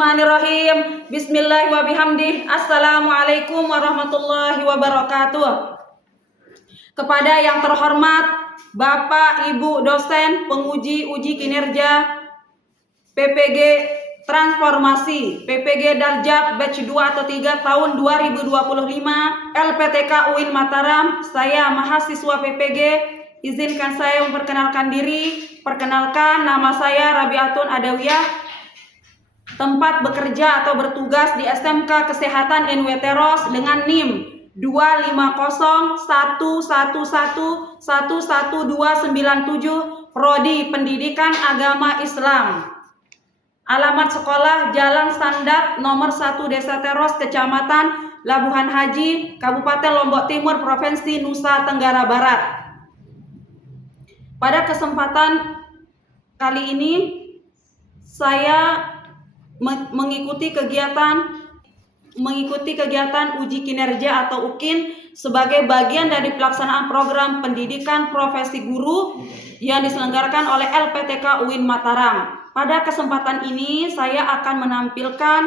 Bismillahirrahmanirrahim. Bismillah wa bihamdih. Assalamualaikum warahmatullahi wabarakatuh. Kepada yang terhormat Bapak Ibu dosen penguji uji kinerja PPG Transformasi PPG Darjab batch 2 atau 3 tahun 2025 LPTK UIN Mataram, saya mahasiswa PPG. Izinkan saya memperkenalkan diri. Perkenalkan, nama saya Rabiatun Adawiyah. Tempat bekerja atau bertugas di SMK Kesehatan NWT Ros dengan NIM 25011111297, Prodi Pendidikan Agama Islam. Alamat sekolah Jalan Standar nomor 1 Desa Teros, Kecamatan Labuhan Haji, Kabupaten Lombok Timur, Provinsi Nusa Tenggara Barat. Pada kesempatan kali ini saya mengikuti kegiatan uji kinerja atau UKIN sebagai bagian dari pelaksanaan program pendidikan profesi guru yang diselenggarakan oleh LPTK UIN Mataram. Pada kesempatan ini saya akan menampilkan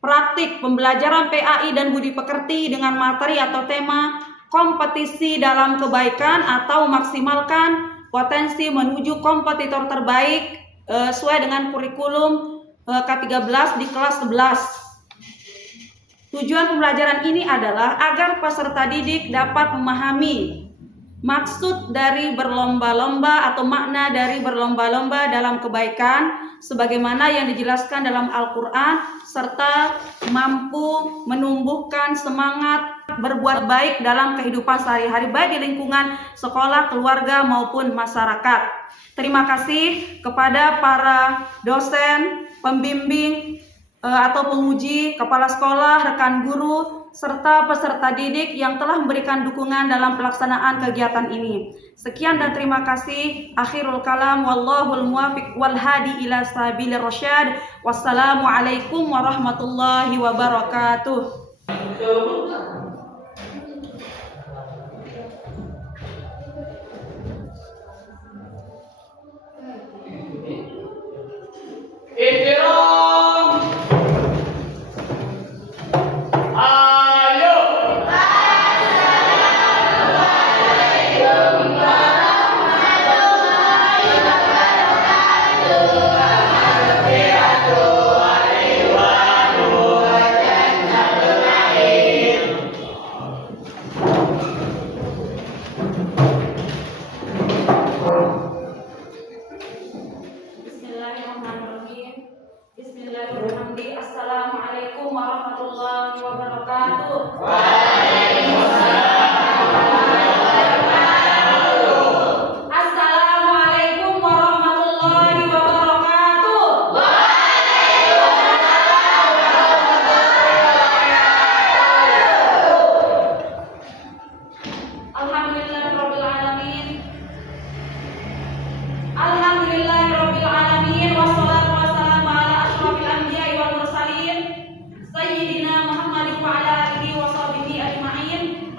praktik pembelajaran PAI dan budi pekerti dengan materi atau tema kompetisi dalam kebaikan atau maksimalkan potensi menuju kompetitor terbaik sesuai dengan kurikulum K13 di kelas 11. Tujuan pembelajaran ini adalah agar peserta didik dapat memahami maksud dari berlomba-lomba atau makna dari berlomba-lomba dalam kebaikan sebagaimana yang dijelaskan dalam Al-Quran, serta mampu menumbuhkan semangat berbuat baik dalam kehidupan sehari-hari baik di lingkungan sekolah, keluarga maupun masyarakat. Terima kasih kepada para dosen, pembimbing atau penguji, kepala sekolah, rekan guru, serta peserta didik yang telah memberikan dukungan dalam pelaksanaan kegiatan ini. Sekian dan terima kasih. Akhirul kalam, wallahul muwafiq wal hadi ila sabilir rasyad. Wassalamualaikum warahmatullahi wabarakatuh. Bismillahirrahmanirrahim. Assalamualaikum warahmatullahi wabarakatuh. Assalamualaikum warahmatullahi wabarakatuh. Alhamdulillahirabbil alamin. Alhamdulillahirabbil alamin wassalatu wassalamu ala asyrofil anbiya'i wal mursalin sayyidina Muhammadin wa ala alihi wa sahbihi ajma'in.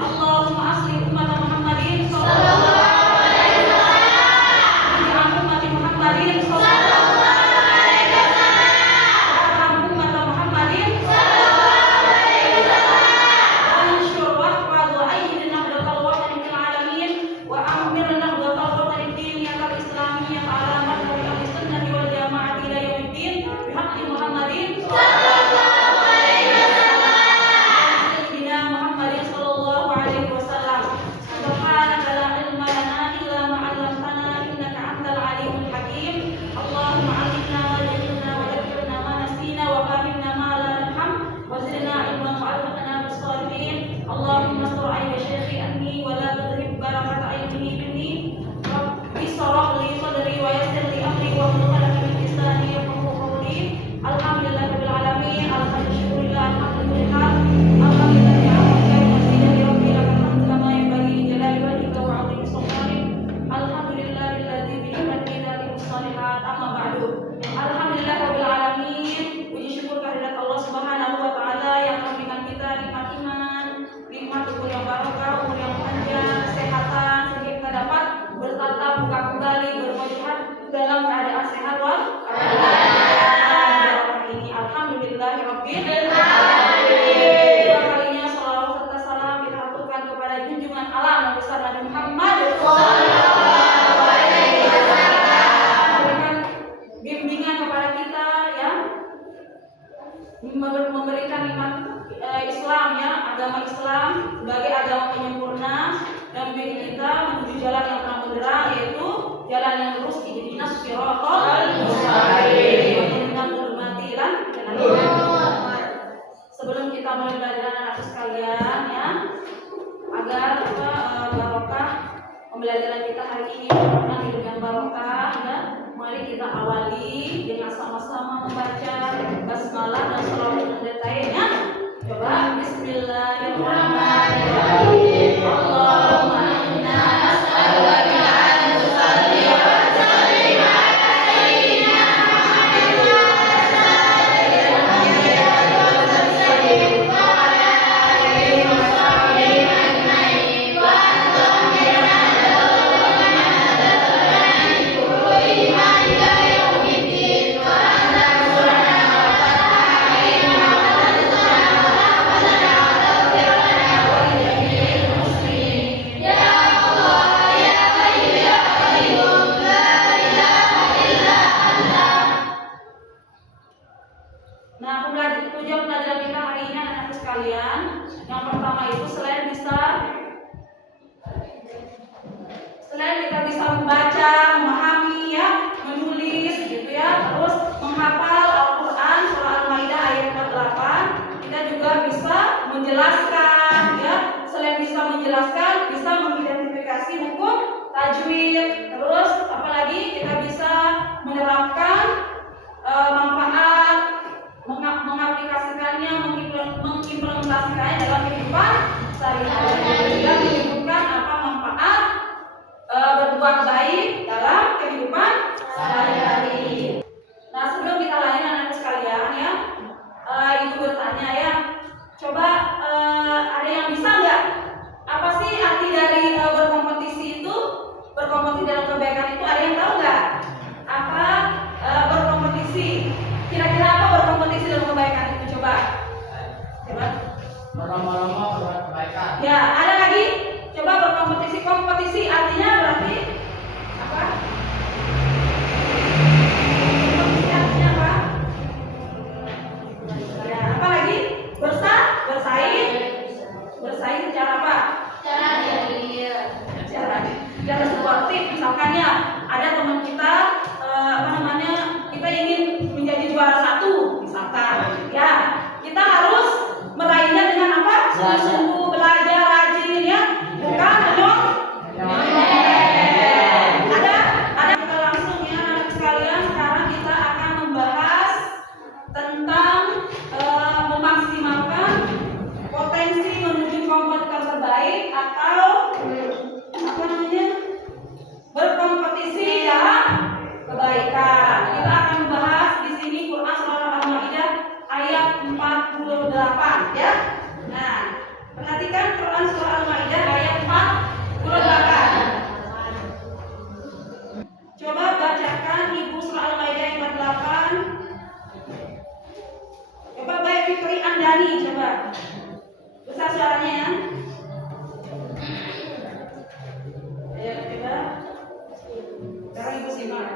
Alhamdulillahirabbil alamin. Dua kalinya salawat serta salam kita aturkan kepada junjungan alam yang besar Nabi Muhammad sallallahu alaihi wasallam. Memberikan bimbingan kepada kita ya, memberikan nikmat Islam ya, agama Islam sebagai agama penyempurna dan membimbing kita menuju jalan yang terang benderang, yaitu jalan yang lurus, ihdinas shiratal mustaqim. Sebelum kita mulai belajar anak sekalian ya, agar barokah pembelajaran kita hari ini bermakna hidup yang barokah ya, mari kita awali dengan sama-sama membaca basmalah dan sholawat yang detailnya. Coba bismillahirrahmanirrahim. Allahumma inna nas'aluka an tusalli wa tusallim ala sayyidina tujuan pelajaran kita hari ini anak-anak sekalian. Yang pertama itu selain kita bisa membaca, memahami ya, menulis gitu ya, terus menghafal Al-Qur'an surah Al-Maidah ayat 48, kita juga bisa menjelaskan ya. Selain bisa menjelaskan, bisa mengidentifikasi hukum tajwid. Terus apalagi kita bisa menerapkan manfaat, mengaplikasikannya, mengimplementasikannya dalam kehidupan sehari-hari dan menyebutkan apa manfaat berbuat baik dalam kehidupan sehari-hari. Nah, sebelum kita lanjut anak sekalian ya, ibu bertanya ya, coba ada yang bisa nggak? Apa sih arti dari berkompetisi itu? Berkompetisi dalam kebaikan itu ada yang tahu nggak? Apa berkompetisi? Kira-kira apa berkompetisi dalam kebaikan itu? Coba. Berlomba-lomba berbuat kebaikan. Ya, ada lagi? Coba berkompetisi. Kompetisi artinya berarti apa? Kompetisi artinya apa? Ya, apa lagi? Bersaing. Bersaing secara apa? Secara sportif. Misalkan ya, ada teman kita kita ingin menjadi juara satu misalkan ya, kita harus meraihnya dengan apa? Sungguh-sungguh belajar rajin ya, bukan menyong. Ada kita langsung ya anak sekalian. Sekarang kita akan membahas tentang memaksimalkan potensi menuju kompetitor terbaik atau apa namanya, berkompetisi dalam kebaikan. Kita akan membahas di sini Quran surah Al-Maidah ayat 48 ya. Nah, perhatikan Quran surah Al-Maidah ayat 48. Coba bacakan Ibu surah Al-Maidah ayat 48. Coba baik Fikri Andani, coba. Besar suaranya ya. Ayo coba. Sekarang Ibu simak.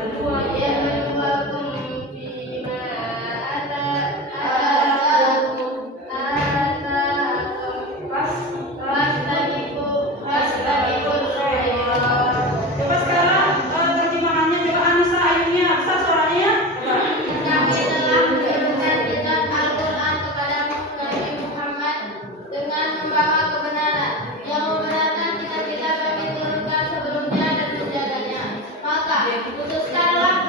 kedua coba sekarang terjemahannya coba Anissa Ayunya besar suaranya coba. Dengan membawa kebenaran yang membenarkan kitab-kitab yang diturunkan sebelumnya dan menjaganya. Maka putuskanlah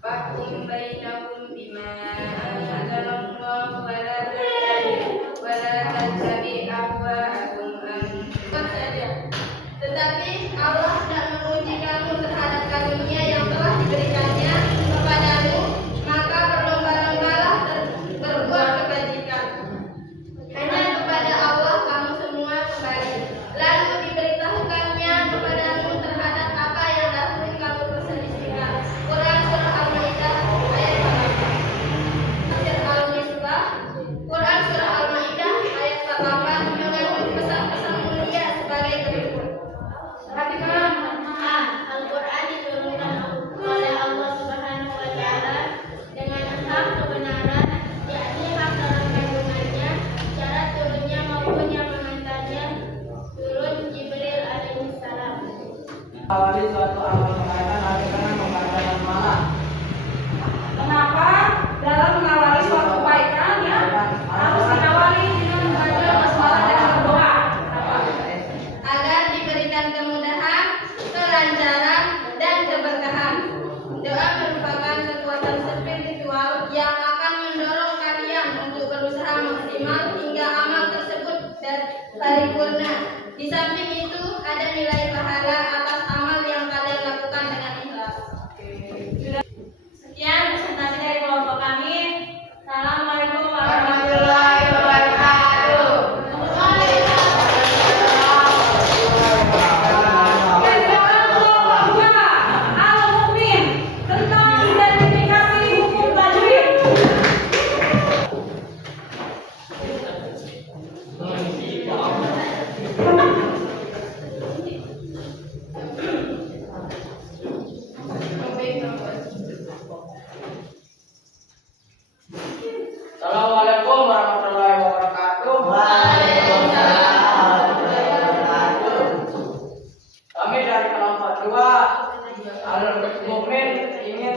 Fahkum bainahum bima anzalallahu wa la tattabi ahwa'ahum saja. Tetapi Allah tidak menguji kamu terhadap karunia yang telah diberikannya kepadamu, maka berlomba-lombalah berbuat kebajikan. Hanya kepada Allah kamu semua kembali. Lalu diberitahukannya kepadamu terhadap apa yang dahulu kamu perselisihkan. Quran surah Al-Maidah ayat 8. Quran surah Al-Maidah ayat 8 mengandung pesan-pesan mulia sebagai berikut. Perhatikan. Al-Quran diturunkan oleh Allah Subhanahu wa Ta'ala dengan hak kebenaran, yakni hak dalam kandungannya, cara turunnya maupun yang mengantarnya, turun Jibril alaihissalam. Awali suatu amal kebaikan harus dengan membaca malam. Kenapa dalam mengawali suatu kebaikan ya harus diawali dengan membaca basmalah dan berdoa? Kenapa? Agar diberikan kemudahan, kelancaran, dan keberkahan. Doa merupakan kekuatan spiritual yang akan mendorong kalian untuk berusaha maksimal hingga amal tersebut dan paripurna. Di samping itu, ada nilai pahala atas amal yang kalian lakukan dengan ikhlas. Sekian presentasi dari kelompok kami. Assalamualaikum warahmatullahi Warahmatullahi wabarakatuh. Al-Mu'min tentang identifikasi hukum tajwid. Assalamualaikum warahmatullahi wabarakatuh. Kami dari kelompok 2 Al-Mu'min ingin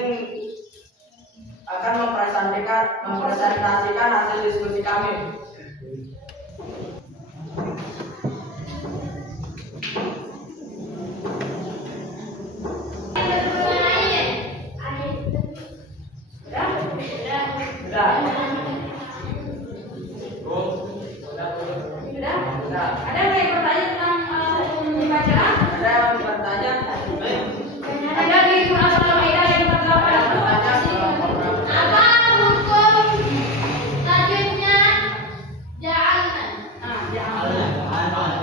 akan mempresentasikan hasil diskusi kami. Sudah. Ada yang mau bertanya tentang hukum bacaan? Ada yang bertanya? Ada di Quran surah Al-Maidah ayat 48. Apa hukum tajwidnya? Ja'alna. Nah, ja'alna apa?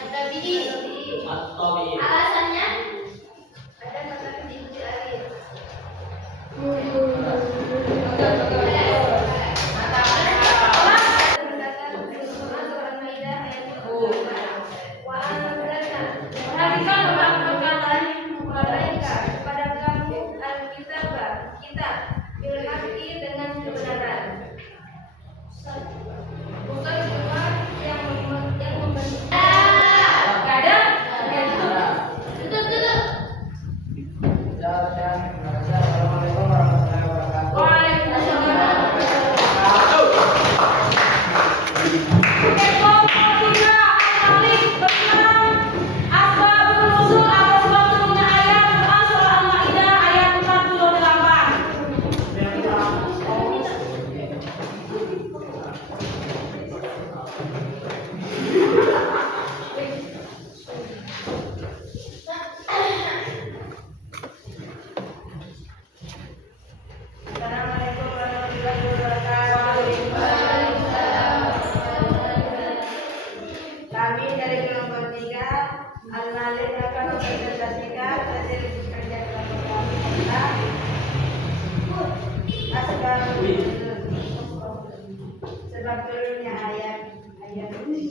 At-tabi'i. Alasannya? Ada kata ketiga alif. Perhatikan beberapa perkataan Kepada kamu Alkitab kitab bilhaqi dengan kebenaran. Bukan cuma yang membentuk. Gak ada? Ya, tutup. Assalamualaikum warahmatullahi wabarakatuh. Waalaikumsalam. Oke, kelompok 3 Al-Malik tentang asbabun nuzul atau sebab turunnya ayat Quran surah Al-Maidah ayat 48. Assalamualaikum warahmatullahi wabarakatuh. Kami dari kelompok 3 Al-Malik akan mempresentasikan hasil kerja kelompok kami tentang asbabun nuzul, sebab turunnya ayat ini.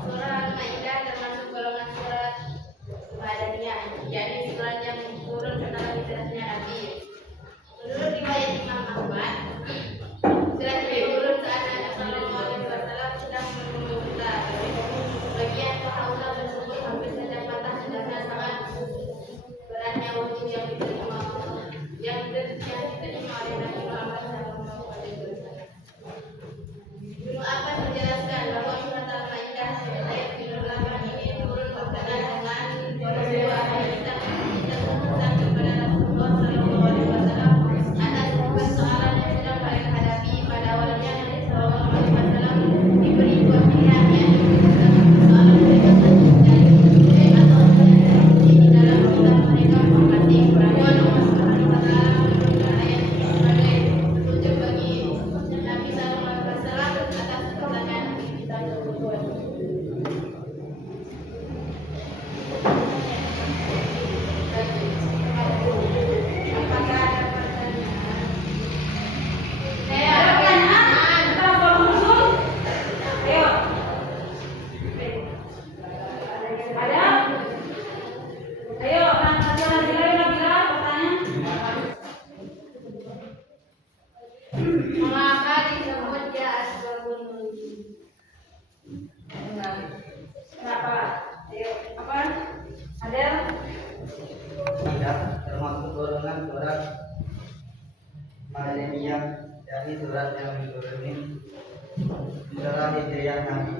Surah Al-Maidah termasuk golongan surat Madaniyah, yakni surat yang turun setelah Kenapa? Ayo, apa? Adel? Tidak termasuk golongan surat Madaniyah, yakni surat yang diturunkan setelah hijriah Nabi